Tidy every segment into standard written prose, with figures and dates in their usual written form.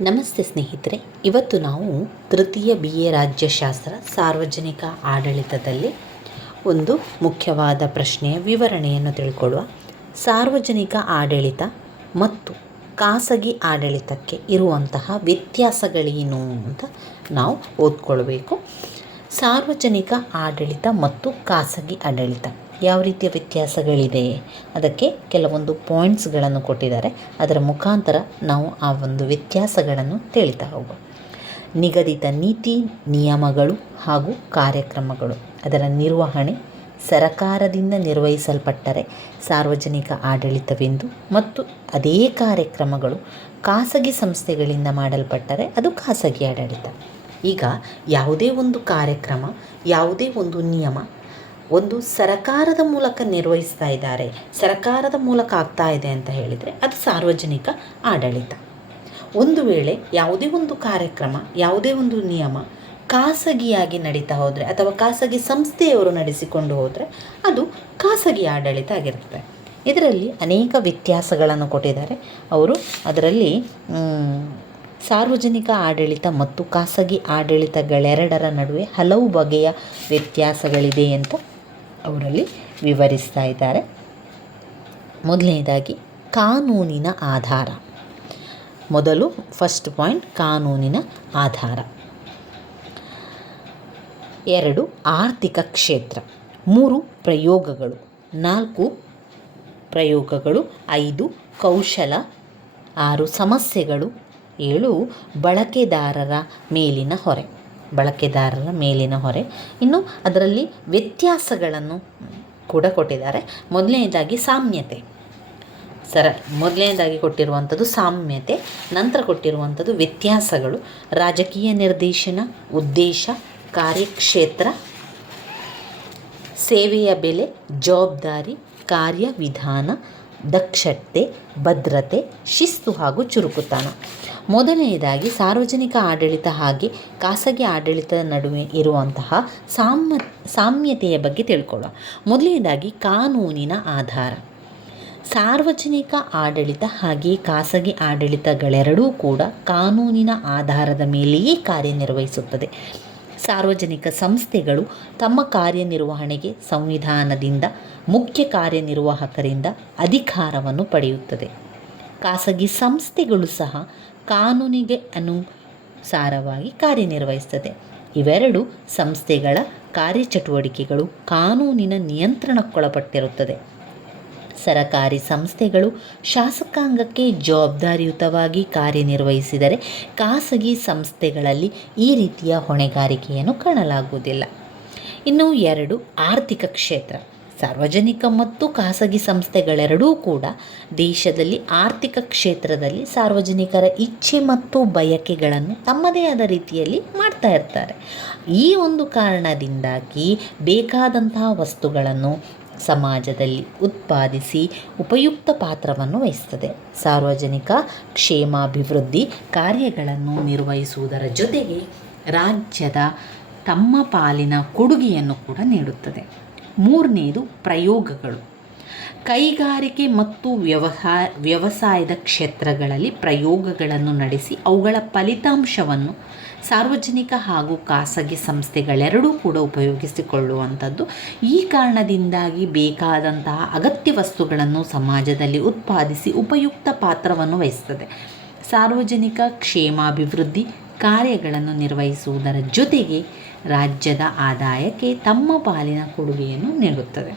ನಮಸ್ತೆ ಸ್ನೇಹಿತರೆ, ಇವತ್ತು ನಾವು ತೃತೀಯ BA ರಾಜ್ಯಶಾಸ್ತ್ರ ಸಾರ್ವಜನಿಕ ಆಡಳಿತದಲ್ಲಿ ಒಂದು ಮುಖ್ಯವಾದ ಪ್ರಶ್ನೆಯ ವಿವರಣೆಯನ್ನು ತಿಳ್ಕೊಳ್ಳುವ. ಸಾರ್ವಜನಿಕ ಆಡಳಿತ ಮತ್ತು ಖಾಸಗಿ ಆಡಳಿತಕ್ಕೆ ಇರುವಂತಹ ವ್ಯತ್ಯಾಸಗಳೇನು ಅಂತ ನಾವು ಓದ್ಕೊಳ್ಬೇಕು. ಸಾರ್ವಜನಿಕ ಆಡಳಿತ ಮತ್ತು ಖಾಸಗಿ ಆಡಳಿತ ಯಾವ ರೀತಿಯ ವ್ಯತ್ಯಾಸಗಳಿದೆ, ಅದಕ್ಕೆ ಕೆಲವೊಂದು ಪಾಯಿಂಟ್ಸ್ಗಳನ್ನು ಕೊಟ್ಟಿದ್ದಾರೆ. ಅದರ ಮುಖಾಂತರ ನಾವು ಆ ಒಂದು ವ್ಯತ್ಯಾಸಗಳನ್ನು ತಿಳಿತಾ ಹೋಗುವ. ನಿಗದಿತ ನೀತಿ ನಿಯಮಗಳು ಹಾಗೂ ಕಾರ್ಯಕ್ರಮಗಳು, ಅದರ ನಿರ್ವಹಣೆ ಸರಕಾರದಿಂದ ನಿರ್ವಹಿಸಲ್ಪಟ್ಟರೆ ಸಾರ್ವಜನಿಕ ಆಡಳಿತವೆಂದು, ಮತ್ತು ಅದೇ ಕಾರ್ಯಕ್ರಮಗಳು ಖಾಸಗಿ ಸಂಸ್ಥೆಗಳಿಂದ ಮಾಡಲ್ಪಟ್ಟರೆ ಅದು ಖಾಸಗಿ ಆಡಳಿತ. ಈಗ ಯಾವುದೇ ಒಂದು ಕಾರ್ಯಕ್ರಮ, ಯಾವುದೇ ಒಂದು ನಿಯಮ ಒಂದು ಸರಕಾರದ ಮೂಲಕ ನಿರ್ವಹಿಸ್ತಾ ಇದ್ದಾರೆ, ಸರಕಾರದ ಮೂಲಕ ಆಗ್ತಾ ಇದೆ ಅಂತ ಹೇಳಿದರೆ ಅದು ಸಾರ್ವಜನಿಕ ಆಡಳಿತ. ಒಂದು ವೇಳೆ ಯಾವುದೇ ಒಂದು ಕಾರ್ಯಕ್ರಮ, ಯಾವುದೇ ಒಂದು ನಿಯಮ ಖಾಸಗಿಯಾಗಿ ನಡೀತಾ ಹೋದರೆ ಅಥವಾ ಖಾಸಗಿ ಸಂಸ್ಥೆಯವರು ನಡೆಸಿಕೊಂಡು ಹೋದರೆ ಅದು ಖಾಸಗಿ ಆಡಳಿತ ಆಗಿರ್ತದೆ. ಇದರಲ್ಲಿ ಅನೇಕ ವ್ಯತ್ಯಾಸಗಳನ್ನು ಕೊಟ್ಟಿದ್ದಾರೆ ಅವರು. ಅದರಲ್ಲಿ ಸಾರ್ವಜನಿಕ ಆಡಳಿತ ಮತ್ತು ಖಾಸಗಿ ಆಡಳಿತಗಳೆರಡರ ನಡುವೆ ಹಲವು ಬಗೆಯ ವ್ಯತ್ಯಾಸಗಳಿದೆ ಅಂತ ಅವರಲ್ಲಿ ವಿವರಿಸ್ತಾ ಇದ್ದಾರೆ. ಮೊದಲನೇದಾಗಿ ಕಾನೂನಿನ ಆಧಾರ. ಮೊದಲು ಫಸ್ಟ್ ಪಾಯಿಂಟ್, ಕಾನೂನಿನ ಆಧಾರ. 2 ಆರ್ಥಿಕ ಕ್ಷೇತ್ರ. 3 ಪ್ರಯೋಗಗಳು. 4 ಪ್ರಯೋಗಗಳು. 5 ಕೌಶಲ. 6 ಸಮಸ್ಯೆಗಳು. 7 ಬಳಕೆದಾರರ ಮೇಲಿನ ಹೊರೆ. ಇನ್ನು ಅದರಲ್ಲಿ ವ್ಯತ್ಯಾಸಗಳನ್ನು ಕೂಡ ಕೊಟ್ಟಿದ್ದಾರೆ. ಮೊದಲನೇದಾಗಿ ಸಾಮ್ಯತೆ. ಮೊದಲನೇದಾಗಿ ಕೊಟ್ಟಿರುವಂಥದ್ದು ಸಾಮ್ಯತೆ, ನಂತರ ಕೊಟ್ಟಿರುವಂಥದ್ದು ವ್ಯತ್ಯಾಸಗಳು. ರಾಜಕೀಯ ನಿರ್ದೇಶನ, ಉದ್ದೇಶ, ಕಾರ್ಯಕ್ಷೇತ್ರ, ಸೇವೆಯ ಬೆಲೆ, ಜವಾಬ್ದಾರಿ, ಕಾರ್ಯವಿಧಾನ, ದಕ್ಷತೆ, ಭದ್ರತೆ, ಶಿಸ್ತು ಹಾಗೂ ಚುರುಕುತನ. ಮೊದಲನೆಯದಾಗಿ ಸಾರ್ವಜನಿಕ ಆಡಳಿತ ಹಾಗೆ ಖಾಸಗಿ ಆಡಳಿತದ ನಡುವೆ ಇರುವಂತಹ ಸಾಮ್ಯತೆಯ ಬಗ್ಗೆ ತಿಳ್ಕೊಳ್ಳುವ. ಮೊದಲನೇದಾಗಿ ಕಾನೂನಿನ ಆಧಾರ. ಸಾರ್ವಜನಿಕ ಆಡಳಿತ ಹಾಗೆ ಖಾಸಗಿ ಆಡಳಿತಗಳೆರಡೂ ಕೂಡ ಕಾನೂನಿನ ಆಧಾರದ ಮೇಲೆಯೇ ಕಾರ್ಯನಿರ್ವಹಿಸುತ್ತದೆ. ಸಾರ್ವಜನಿಕ ಸಂಸ್ಥೆಗಳು ತಮ್ಮ ಕಾರ್ಯನಿರ್ವಹಣೆಗೆ ಸಂವಿಧಾನದಿಂದ ಮುಖ್ಯ ಕಾರ್ಯನಿರ್ವಾಹಕರಿಂದ ಅಧಿಕಾರವನ್ನು ಪಡೆಯುತ್ತದೆ. ಖಾಸಗಿ ಸಂಸ್ಥೆಗಳು ಸಹ ಕಾನೂನಿಗೆ ಅನುಸಾರವಾಗಿ ಕಾರ್ಯನಿರ್ವಹಿಸುತ್ತದೆ. ಇವೆರಡು ಸಂಸ್ಥೆಗಳ ಕಾರ್ಯಚಟುವಟಿಕೆಗಳು ಕಾನೂನಿನ ನಿಯಂತ್ರಣಕ್ಕೊಳಪಟ್ಟಿರುತ್ತದೆ. ಸರಕಾರಿ ಸಂಸ್ಥೆಗಳು ಶಾಸಕಾಂಗಕ್ಕೆ ಜವಾಬ್ದಾರಿಯುತವಾಗಿ ಕಾರ್ಯನಿರ್ವಹಿಸಿದರೆ ಖಾಸಗಿ ಸಂಸ್ಥೆಗಳಲ್ಲಿ ಈ ರೀತಿಯ ಹೊಣೆಗಾರಿಕೆಯನ್ನು ಕಾಣಲಾಗುವುದಿಲ್ಲ. ಇನ್ನು 2 ಆರ್ಥಿಕ ಕ್ಷೇತ್ರ. ಸಾರ್ವಜನಿಕ ಮತ್ತು ಖಾಸಗಿ ಸಂಸ್ಥೆಗಳೆರಡೂ ಕೂಡ ದೇಶದಲ್ಲಿ ಆರ್ಥಿಕ ಕ್ಷೇತ್ರದಲ್ಲಿ ಸಾರ್ವಜನಿಕರ ಇಚ್ಛೆ ಮತ್ತು ಬಯಕೆಗಳನ್ನು ತಮ್ಮದೇ ಆದ ರೀತಿಯಲ್ಲಿ ಮಾಡ್ತಾ ಇರ್ತಾರೆ. ಈ ಒಂದು ಕಾರಣದಿಂದಾಗಿ ಬೇಕಾದಂತಹ ವಸ್ತುಗಳನ್ನು ಸಮಾಜದಲ್ಲಿ ಉತ್ಪಾದಿಸಿ ಉಪಯುಕ್ತ ಪಾತ್ರವನ್ನು ವಹಿಸುತ್ತದೆ. ಸಾರ್ವಜನಿಕ ಕ್ಷೇಮಾಭಿವೃದ್ಧಿ ಕಾರ್ಯಗಳನ್ನು ನಿರ್ವಹಿಸುವುದರ ಜೊತೆಗೆ ರಾಜ್ಯದ ತಮ್ಮ ಪಾಲಿನ ಕೊಡುಗೆಯನ್ನು ಕೂಡ ನೀಡುತ್ತದೆ. 3ನೇದು ಪ್ರಯೋಗಗಳು. ಕೈಗಾರಿಕೆ ಮತ್ತು ವ್ಯವಸಾಯದ ಕ್ಷೇತ್ರಗಳಲ್ಲಿ ಪ್ರಯೋಗಗಳನ್ನು ನಡೆಸಿ ಅವುಗಳ ಫಲಿತಾಂಶವನ್ನು ಸಾರ್ವಜನಿಕ ಹಾಗೂ ಖಾಸಗಿ ಸಂಸ್ಥೆಗಳೆರಡೂ ಕೂಡ ಉಪಯೋಗಿಸಿಕೊಳ್ಳುವಂಥದ್ದು. ಈ ಕಾರಣದಿಂದಾಗಿ ಬೇಕಾದಂತಹ ಅಗತ್ಯ ವಸ್ತುಗಳನ್ನು ಸಮಾಜದಲ್ಲಿ ಉತ್ಪಾದಿಸಿ ಉಪಯುಕ್ತ ಪಾತ್ರವನ್ನು ವಹಿಸುತ್ತದೆ. ಸಾರ್ವಜನಿಕ ಕ್ಷೇಮಾಭಿವೃದ್ಧಿ ಕಾರ್ಯಗಳನ್ನು ನಿರ್ವಹಿಸುವುದರ ಜೊತೆಗೆ ರಾಜ್ಯದ ಆದಾಯಕ್ಕೆ ತಮ್ಮ ಪಾಲಿನ ಕೊಡುಗೆಯನ್ನು ನೀಡುತ್ತದೆ.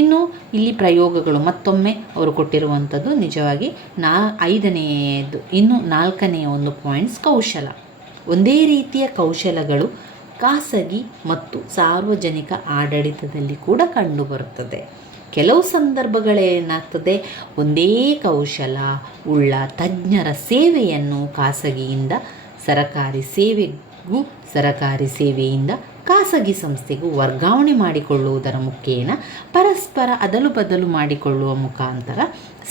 ಇನ್ನು ಇಲ್ಲಿ ಪ್ರಯೋಗಗಳು ಮತ್ತೊಮ್ಮೆ ಅವರು ಕೊಟ್ಟಿರುವಂಥದ್ದು ನಿಜವಾಗಿ 5ನೇದು. ಇನ್ನು 4ನೆಯ ಒಂದು ಪಾಯಿಂಟ್ಸ್ ಕೌಶಲ. ಒಂದೇ ರೀತಿಯ ಕೌಶಲಗಳು ಖಾಸಗಿ ಮತ್ತು ಸಾರ್ವಜನಿಕ ಆಡಳಿತದಲ್ಲಿ ಕೂಡ ಕಂಡುಬರುತ್ತದೆ. ಕೆಲವು ಸಂದರ್ಭಗಳೇನಾಗ್ತದೆ, ಒಂದೇ ಕೌಶಲ ಉಳ್ಳ ತಜ್ಞರ ಸೇವೆಯನ್ನು ಖಾಸಗಿಯಿಂದ ಸರಕಾರಿ ಸೇವೆಗೂ, ಸರಕಾರಿ ಸೇವೆಯಿಂದ ಖಾಸಗಿ ಸಂಸ್ಥೆಗೂ ವರ್ಗಾವಣೆ ಮಾಡಿಕೊಳ್ಳುವುದರ ಮುಖೇನ ಪರಸ್ಪರ ಅದಲು ಬದಲು ಮಾಡಿಕೊಳ್ಳುವ ಮುಖಾಂತರ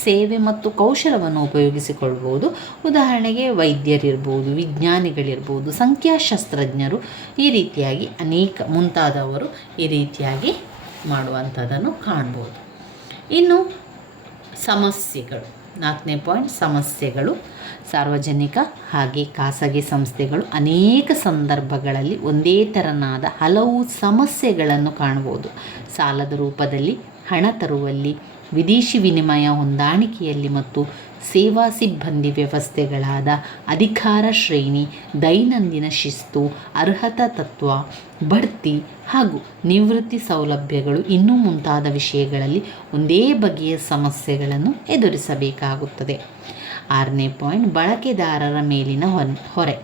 ಸೇವೆ ಮತ್ತು ಕೌಶಲವನ್ನು ಉಪಯೋಗಿಸಿಕೊಳ್ಳಬಹುದು. ಉದಾಹರಣೆಗೆ ವೈದ್ಯರಿರ್ಬೋದು, ವಿಜ್ಞಾನಿಗಳಿರ್ಬೋದು, ಸಂಖ್ಯಾಶಾಸ್ತ್ರಜ್ಞರು, ಈ ರೀತಿಯಾಗಿ ಅನೇಕ ಮುಂತಾದವರು ಈ ರೀತಿಯಾಗಿ ಮಾಡುವಂಥದ್ದನ್ನು ಕಾಣ್ಬೋದು. ಇನ್ನು ಸಮಸ್ಯೆಗಳು. 4ನೇ ಪಾಯಿಂಟ್ ಸಮಸ್ಯೆಗಳು. ಸಾರ್ವಜನಿಕ ಹಾಗೆ ಖಾಸಗಿ ಸಂಸ್ಥೆಗಳು ಅನೇಕ ಸಂದರ್ಭಗಳಲ್ಲಿ ಒಂದೇ ತೆರನಾದ ಹಲವು ಸಮಸ್ಯೆಗಳನ್ನು ಕಾಣಬಹುದು. ಸಾಲದ ರೂಪದಲ್ಲಿ, ಹಣ ತರುವಲ್ಲಿ, ವಿದೇಶಿ ವಿನಿಮಯ ಹೊಂದಾಣಿಕೆಯಲ್ಲಿ ಮತ್ತು ಸೇವಾ ಸಿಬ್ಬಂದಿ ವ್ಯವಸ್ಥೆಗಳಾದ ಅಧಿಕಾರ ಶ್ರೇಣಿ, ದೈನಂದಿನ ಶಿಸ್ತು, ಅರ್ಹತಾ ತತ್ವ, ಬಡ್ತಿ ಹಾಗೂ ನಿವೃತ್ತಿ ಸೌಲಭ್ಯಗಳು ಇನ್ನೂ ಮುಂತಾದ ವಿಷಯಗಳಲ್ಲಿ ಒಂದೇ ಬಗೆಯ ಸಮಸ್ಯೆಗಳನ್ನು ಎದುರಿಸಬೇಕಾಗುತ್ತದೆ. 6ನೇ ಪಾಯಿಂಟ್ ಬಳಕೆದಾರರ ಮೇಲಿನ ಹೊರೆ.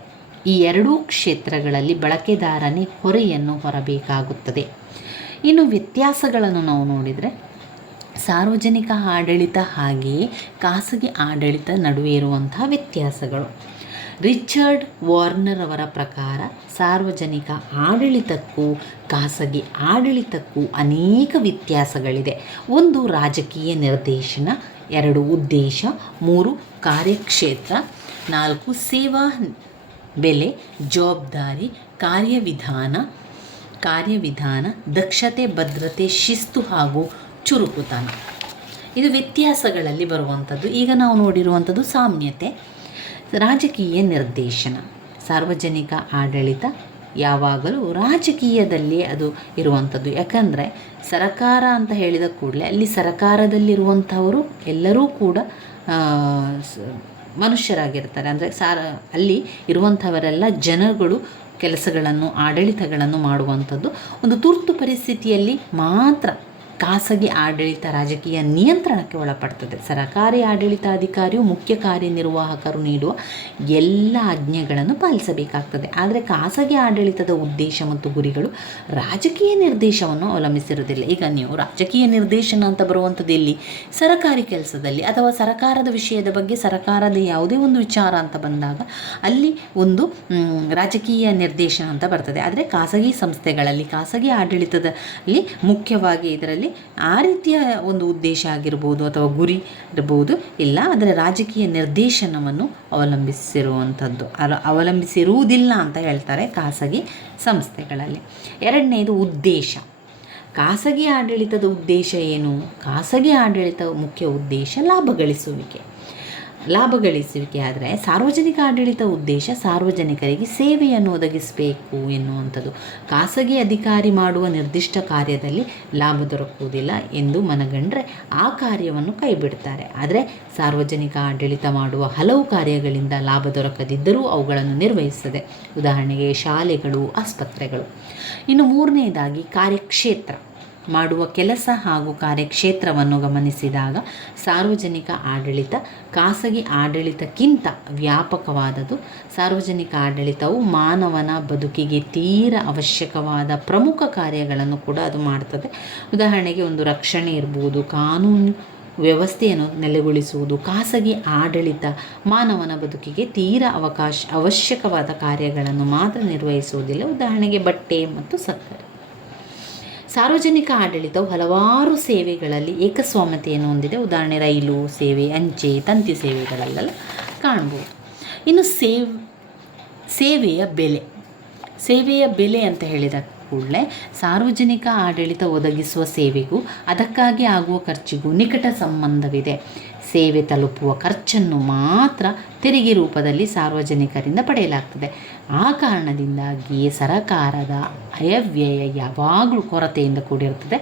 ಈ ಎರಡೂ ಕ್ಷೇತ್ರಗಳಲ್ಲಿ ಬಳಕೆದಾರನೇ ಹೊರೆಯನ್ನು ಹೊರಬೇಕಾಗುತ್ತದೆ. ಇನ್ನು ವ್ಯತ್ಯಾಸಗಳನ್ನು ನಾವು ನೋಡಿದರೆ, ಸಾರ್ವಜನಿಕ ಆಡಳಿತ ಹಾಗೆಯೇ ಖಾಸಗಿ ಆಡಳಿತ ನಡುವೆ ಇರುವಂತಹ ವ್ಯತ್ಯಾಸಗಳು. ರಿಚರ್ಡ್ ವಾರ್ನರ್ ಅವರ ಪ್ರಕಾರ ಸಾರ್ವಜನಿಕ ಆಡಳಿತಕ್ಕೂ ಖಾಸಗಿ ಆಡಳಿತಕ್ಕೂ ಅನೇಕ ವ್ಯತ್ಯಾಸಗಳಿದೆ. 1. ರಾಜಕೀಯ ನಿರ್ದೇಶನ, 2. ಉದ್ದೇಶ, 3. ಕಾರ್ಯಕ್ಷೇತ್ರ, 4. ಸೇವಾ ಬೆಲೆ, ಜವಾಬ್ದಾರಿ, ಕಾರ್ಯವಿಧಾನ, ದಕ್ಷತೆ, ಭದ್ರತೆ, ಶಿಸ್ತು ಹಾಗೂ ಚುರುಕುತನ. ಇದು ವ್ಯತ್ಯಾಸಗಳಲ್ಲಿ ಬರುವಂಥದ್ದು. ಈಗ ನಾವು ನೋಡಿರುವಂಥದ್ದು ಸಾಮ್ಯತೆ. ರಾಜಕೀಯ ನಿರ್ದೇಶನ. ಸಾರ್ವಜನಿಕ ಆಡಳಿತ ಯಾವಾಗಲೂ ರಾಜಕೀಯದಲ್ಲಿ ಅದು ಇರುವಂಥದ್ದು. ಯಾಕಂದರೆ ಸರಕಾರ ಅಂತ ಹೇಳಿದ ಕೂಡಲೇ ಅಲ್ಲಿ ಸರಕಾರದಲ್ಲಿರುವಂಥವರು ಎಲ್ಲರೂ ಕೂಡ ಮನುಷ್ಯರಾಗಿರ್ತಾರೆ. ಅಂದರೆ ಅಲ್ಲಿ ಇರುವಂಥವರೆಲ್ಲ ಜನಗಳು ಕೆಲಸಗಳನ್ನು, ಆಡಳಿತಗಳನ್ನು ಮಾಡುವಂಥದ್ದು. ಒಂದು ತುರ್ತು ಪರಿಸ್ಥಿತಿಯಲ್ಲಿ ಮಾತ್ರ ಖಾಸಗಿ ಆಡಳಿತ ರಾಜಕೀಯ ನಿಯಂತ್ರಣಕ್ಕೆ ಒಳಪಡ್ತದೆ. ಸರಕಾರಿ ಆಡಳಿತಾಧಿಕಾರಿಯು ಮುಖ್ಯ ಕಾರ್ಯನಿರ್ವಾಹಕರು ನೀಡುವ ಎಲ್ಲ ಆಜ್ಞೆಗಳನ್ನು ಪಾಲಿಸಬೇಕಾಗ್ತದೆ. ಆದರೆ ಖಾಸಗಿ ಆಡಳಿತದ ಉದ್ದೇಶ ಮತ್ತು ಗುರಿಗಳು ರಾಜಕೀಯ ನಿರ್ದೇಶನವನ್ನು ಅವಲಂಬಿಸಿರುವುದಿಲ್ಲ. ಈಗ ನೀವು ರಾಜಕೀಯ ನಿರ್ದೇಶನ ಅಂತ ಬರುವಂಥದ್ದು ಎಲ್ಲಿ? ಸರಕಾರಿ ಕೆಲಸದಲ್ಲಿ ಅಥವಾ ಸರಕಾರದ ವಿಷಯದ ಬಗ್ಗೆ ಸರಕಾರದ ಯಾವುದೇ ಒಂದು ವಿಚಾರ ಅಂತ ಬಂದಾಗ ಅಲ್ಲಿ ಒಂದು ರಾಜಕೀಯ ನಿರ್ದೇಶನ ಅಂತ ಬರ್ತದೆ. ಆದರೆ ಖಾಸಗಿ ಸಂಸ್ಥೆಗಳಲ್ಲಿ, ಖಾಸಗಿ ಆಡಳಿತದಲ್ಲಿ ಮುಖ್ಯವಾಗಿ ಇದರಲ್ಲಿ ಆ ರೀತಿಯ ಒಂದು ಉದ್ದೇಶ ಆಗಿರ್ಬೋದು ಅಥವಾ ಗುರಿ ಇರ್ಬೋದು ಇಲ್ಲ, ಆದರೆ ರಾಜಕೀಯ ನಿರ್ದೇಶನವನ್ನು ಅವಲಂಬಿಸಿರುವುದಿಲ್ಲ ಅಂತ ಹೇಳ್ತಾರೆ ಖಾಸಗಿ ಸಂಸ್ಥೆಗಳಲ್ಲಿ. 2ನೇದು ಉದ್ದೇಶ. ಖಾಸಗಿ ಆಡಳಿತದ ಉದ್ದೇಶ ಏನು? ಖಾಸಗಿ ಆಡಳಿತದ ಮುಖ್ಯ ಉದ್ದೇಶ ಲಾಭ ಗಳಿಸುವಿಕೆ ಆದರೆ ಸಾರ್ವಜನಿಕ ಆಡಳಿತ ಉದ್ದೇಶ ಸಾರ್ವಜನಿಕರಿಗೆ ಸೇವೆಯನ್ನು ಒದಗಿಸಬೇಕು ಎನ್ನುವಂಥದ್ದು. ಖಾಸಗಿ ಅಧಿಕಾರಿ ಮಾಡುವ ನಿರ್ದಿಷ್ಟ ಕಾರ್ಯದಲ್ಲಿ ಲಾಭ ದೊರಕುವುದಿಲ್ಲ ಎಂದು ಮನಗಂಡ್ರೆ ಆ ಕಾರ್ಯವನ್ನು ಕೈಬಿಡ್ತಾರೆ. ಆದರೆ ಸಾರ್ವಜನಿಕ ಆಡಳಿತ ಮಾಡುವ ಹಲವು ಕಾರ್ಯಗಳಿಂದ ಲಾಭ ದೊರಕದಿದ್ದರೂ ಅವುಗಳನ್ನು ನಿರ್ವಹಿಸುತ್ತದೆ. ಉದಾಹರಣೆಗೆ ಶಾಲೆಗಳು, ಆಸ್ಪತ್ರೆಗಳು. ಇನ್ನು 3ನೇದಾಗಿ ಕಾರ್ಯಕ್ಷೇತ್ರ. ಮಾಡುವ ಕೆಲಸ ಹಾಗೂ ಕಾರ್ಯಕ್ಷೇತ್ರವನ್ನು ಗಮನಿಸಿದಾಗ ಸಾರ್ವಜನಿಕ ಆಡಳಿತ ಖಾಸಗಿ ಆಡಳಿತಕ್ಕಿಂತ ವ್ಯಾಪಕವಾದದ್ದು. ಸಾರ್ವಜನಿಕ ಆಡಳಿತವು ಮಾನವನ ಬದುಕಿಗೆ ತೀರ ಅವಶ್ಯಕವಾದ ಪ್ರಮುಖ ಕಾರ್ಯಗಳನ್ನು ಕೂಡ ಅದು ಮಾಡ್ತದೆ. ಉದಾಹರಣೆಗೆ ಒಂದು ರಕ್ಷಣೆ ಇರ್ಬೋದು, ಕಾನೂನು ವ್ಯವಸ್ಥೆಯನ್ನು ನೆಲೆಗೊಳಿಸುವುದು. ಖಾಸಗಿ ಆಡಳಿತ ಮಾನವನ ಬದುಕಿಗೆ ತೀರ ಅವಶ್ಯಕವಾದ ಕಾರ್ಯಗಳನ್ನು ಮಾತ್ರ ನಿರ್ವಹಿಸುವುದಿಲ್ಲ. ಉದಾಹರಣೆಗೆ ಬಟ್ಟೆ ಮತ್ತು ಸಕ್ಕರೆ. ಸಾರ್ವಜನಿಕ ಆಡಳಿತವು ಹಲವಾರು ಸೇವೆಗಳಲ್ಲಿ ಏಕಸ್ವಾಮ್ಯತೆಯನ್ನು ಹೊಂದಿದೆ. ಉದಾಹರಣೆ ರೈಲು ಸೇವೆ, ಅಂಚೆ, ತಂತಿ ಸೇವೆಗಳಲ್ಲೆಲ್ಲ ಕಾಣ್ಬೋದು. ಇನ್ನು ಸೇವೆಯ ಬೆಲೆ ಅಂತ ಹೇಳಿದ ಕೂಡಲೇ ಸಾರ್ವಜನಿಕ ಆಡಳಿತ ಒದಗಿಸುವ ಸೇವೆಗೂ ಅದಕ್ಕಾಗಿ ಆಗುವ ಖರ್ಚಿಗೂ ನಿಕಟ ಸಂಬಂಧವಿದೆ. ಸೇವೆ ತಲುಪುವ ಖರ್ಚನ್ನು ಮಾತ್ರ ತೆರಿಗೆ ರೂಪದಲ್ಲಿ ಸಾರ್ವಜನಿಕರಿಂದ ಪಡೆಯಲಾಗ್ತದೆ. ಆ ಕಾರಣದಿಂದಾಗಿ ಸರಕಾರದ ಆಯವ್ಯಯ ಯಾವಾಗಲೂ ಕೊರತೆಯಿಂದ ಕೂಡಿರುತ್ತದೆ.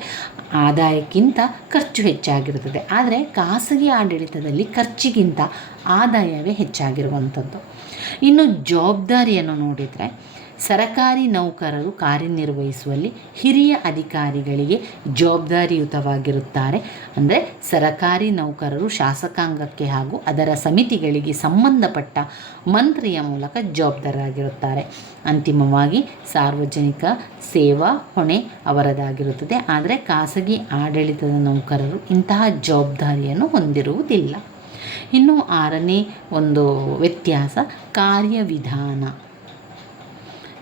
ಆದಾಯಕ್ಕಿಂತ ಖರ್ಚು ಹೆಚ್ಚಾಗಿರುತ್ತದೆ. ಆದರೆ ಖಾಸಗಿ ಆಡಳಿತದಲ್ಲಿ ಖರ್ಚಿಗಿಂತ ಆದಾಯವೇ ಹೆಚ್ಚಾಗಿರುವಂಥದ್ದು. ಇನ್ನು ಜವಾಬ್ದಾರಿಯನ್ನು ನೋಡಿದರೆ ಸರಕಾರಿ ನೌಕರರು ಕಾರ್ಯನಿರ್ವಹಿಸುವಲ್ಲಿ ಹಿರಿಯ ಅಧಿಕಾರಿಗಳಿಗೆ ಜವಾಬ್ದಾರಿಯುತವಾಗಿರುತ್ತಾರೆ. ಅಂದರೆ ಸರಕಾರಿ ನೌಕರರು ಶಾಸಕಾಂಗಕ್ಕೆ ಹಾಗೂ ಅದರ ಸಮಿತಿಗಳಿಗೆ ಸಂಬಂಧಪಟ್ಟ ಮಂತ್ರಿಯ ಮೂಲಕ ಜವಾಬ್ದಾರರಾಗಿರುತ್ತಾರೆ. ಅಂತಿಮವಾಗಿ ಸಾರ್ವಜನಿಕ ಸೇವಾ ಹೊಣೆ ಅವರದಾಗಿರುತ್ತದೆ. ಆದರೆ ಖಾಸಗಿ ಆಡಳಿತದ ನೌಕರರು ಇಂತಹ ಜವಾಬ್ದಾರಿಯನ್ನು ಹೊಂದಿರುವುದಿಲ್ಲ. ಇನ್ನು 6ನೇ ಒಂದು ವ್ಯತ್ಯಾಸ ಕಾರ್ಯವಿಧಾನ.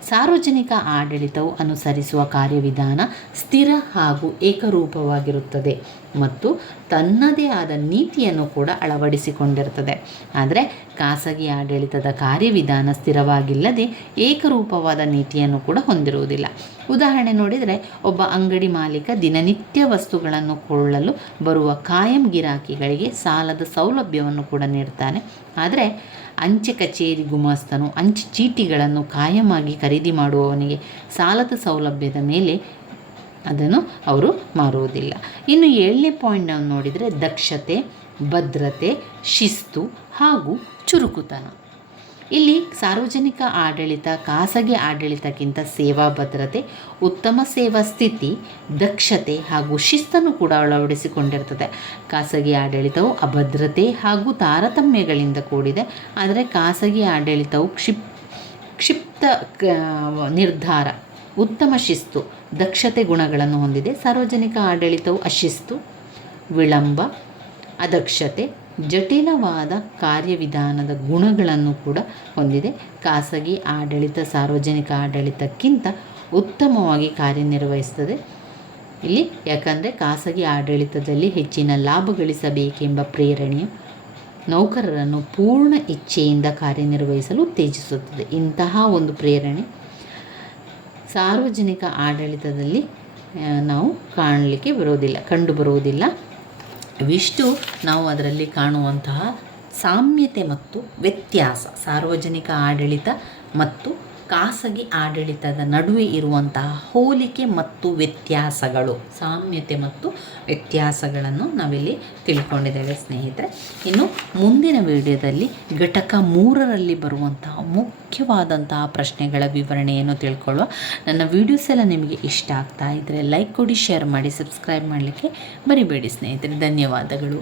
ಸಾರ್ವಜನಿಕ ಆಡಳಿತವು ಅನುಸರಿಸುವ ಕಾರ್ಯವಿಧಾನ ಸ್ಥಿರ ಹಾಗೂ ಏಕರೂಪವಾಗಿರುತ್ತದೆ ಮತ್ತು ತನ್ನದೇ ಆದ ನೀತಿಯನ್ನು ಕೂಡ ಅಳವಡಿಸಿಕೊಂಡಿರುತ್ತದೆ. ಆದರೆ ಖಾಸಗಿ ಆಡಳಿತದ ಕಾರ್ಯವಿಧಾನ ಸ್ಥಿರವಾಗಿಲ್ಲದೆ ಏಕರೂಪವಾದ ನೀತಿಯನ್ನು ಕೂಡ ಹೊಂದಿರುವುದಿಲ್ಲ. ಉದಾಹರಣೆ ನೋಡಿದರೆ, ಒಬ್ಬ ಅಂಗಡಿ ಮಾಲೀಕ ದಿನನಿತ್ಯ ವಸ್ತುಗಳನ್ನು ಕೊಳ್ಳಲು ಬರುವ ಕಾಯಂ ಗಿರಾಕಿಗಳಿಗೆ ಸಾಲದ ಸೌಲಭ್ಯವನ್ನು ಕೂಡ ನೀಡ್ತಾನೆ. ಆದರೆ ಅಂಚೆ ಕಚೇರಿ ಗುಮಾಸ್ತನು ಅಂಚೆ ಚೀಟಿಗಳನ್ನು ಕಾಯಮಾಗಿ ಖರೀದಿ ಮಾಡುವವನಿಗೆ ಸಾಲದ ಸೌಲಭ್ಯದ ಮೇಲೆ ಅದನ್ನು ಅವರು ಮಾರುವುದಿಲ್ಲ. ಇನ್ನು 7ನೇ ಪಾಯಿಂಟ್ ನಾವು ನೋಡಿದರೆ ದಕ್ಷತೆ, ಭದ್ರತೆ, ಶಿಸ್ತು ಹಾಗೂ ಚುರುಕುತನ. ಇಲ್ಲಿ ಸಾರ್ವಜನಿಕ ಆಡಳಿತ ಖಾಸಗಿ ಆಡಳಿತಕ್ಕಿಂತ ಸೇವಾ ಭದ್ರತೆ, ಉತ್ತಮ ಸೇವಾ ಸ್ಥಿತಿ, ದಕ್ಷತೆ ಹಾಗೂ ಶಿಸ್ತನ್ನು ಕೂಡ ಅಳವಡಿಸಿಕೊಂಡಿರ್ತದೆ. ಖಾಸಗಿ ಆಡಳಿತವು ಅಭದ್ರತೆ ಹಾಗೂ ತಾರತಮ್ಯಗಳಿಂದ ಕೂಡಿದೆ. ಆದರೆ ಖಾಸಗಿ ಆಡಳಿತವು ಕ್ಷಿಪ್ತ ನಿರ್ಧಾರ, ಉತ್ತಮ ಶಿಸ್ತು, ದಕ್ಷತೆ ಗುಣಗಳನ್ನು ಹೊಂದಿದೆ. ಸಾರ್ವಜನಿಕ ಆಡಳಿತವು ಅಶಿಸ್ತು, ವಿಳಂಬ, ಅದಕ್ಷತೆ, ಜಟಿಲವಾದ ಕಾರ್ಯವಿಧಾನದ ಗುಣಗಳನ್ನು ಕೂಡ ಹೊಂದಿದೆ. ಖಾಸಗಿ ಆಡಳಿತ ಸಾರ್ವಜನಿಕ ಆಡಳಿತಕ್ಕಿಂತ ಉತ್ತಮವಾಗಿ ಕಾರ್ಯನಿರ್ವಹಿಸುತ್ತದೆ. ಇಲ್ಲಿ ಯಾಕಂದರೆ ಖಾಸಗಿ ಆಡಳಿತದಲ್ಲಿ ಹೆಚ್ಚಿನ ಲಾಭ ಗಳಿಸಬೇಕೆಂಬ ಪ್ರೇರಣೆಯು ನೌಕರರನ್ನು ಪೂರ್ಣ ಇಚ್ಛೆಯಿಂದ ಕಾರ್ಯನಿರ್ವಹಿಸಲು ಉತ್ತೇಜಿಸುತ್ತದೆ. ಇಂತಹ ಒಂದು ಪ್ರೇರಣೆ ಸಾರ್ವಜನಿಕ ಆಡಳಿತದಲ್ಲಿ ನಾವು ಕಂಡುಬರುವುದಿಲ್ಲ. ಇವಿಷ್ಟು ನಾವು ಅದರಲ್ಲಿ ಕಾಣುವಂತಹ ಸಾಮ್ಯತೆ ಮತ್ತು ವ್ಯತ್ಯಾಸ, ಸಾರ್ವಜನಿಕ ಆಡಳಿತ ಮತ್ತು ಖಾಸಗಿ ಆಡಳಿತದ ನಡುವೆ ಇರುವಂತಹ ಹೋಲಿಕೆ ಮತ್ತು ವ್ಯತ್ಯಾಸಗಳು, ಸಾಮ್ಯತೆ ಮತ್ತು ವ್ಯತ್ಯಾಸಗಳನ್ನು ನಾವಿಲ್ಲಿ ತಿಳ್ಕೊಂಡಿದ್ದೇವೆ ಸ್ನೇಹಿತರೆ. ಇನ್ನು ಮುಂದಿನ ವಿಡಿಯೋದಲ್ಲಿ ಘಟಕ 3ರಲ್ಲಿ ಬರುವಂತಹ ಮುಖ್ಯವಾದಂತಹ ಪ್ರಶ್ನೆಗಳ ವಿವರಣೆಯನ್ನು ತಿಳ್ಕೊಳ್ಳುವ. ನನ್ನ ವಿಡಿಯೋಸ್ ಎಲ್ಲ ನಿಮಗೆ ಇಷ್ಟ ಆಗ್ತಾ ಇದ್ದರೆ ಲೈಕ್ ಕೊಡಿ, ಶೇರ್ ಮಾಡಿ, ಸಬ್ಸ್ಕ್ರೈಬ್ ಮಾಡಲಿಕ್ಕೆ ಮರಿಬೇಡಿ ಸ್ನೇಹಿತರೆ. ಧನ್ಯವಾದಗಳು.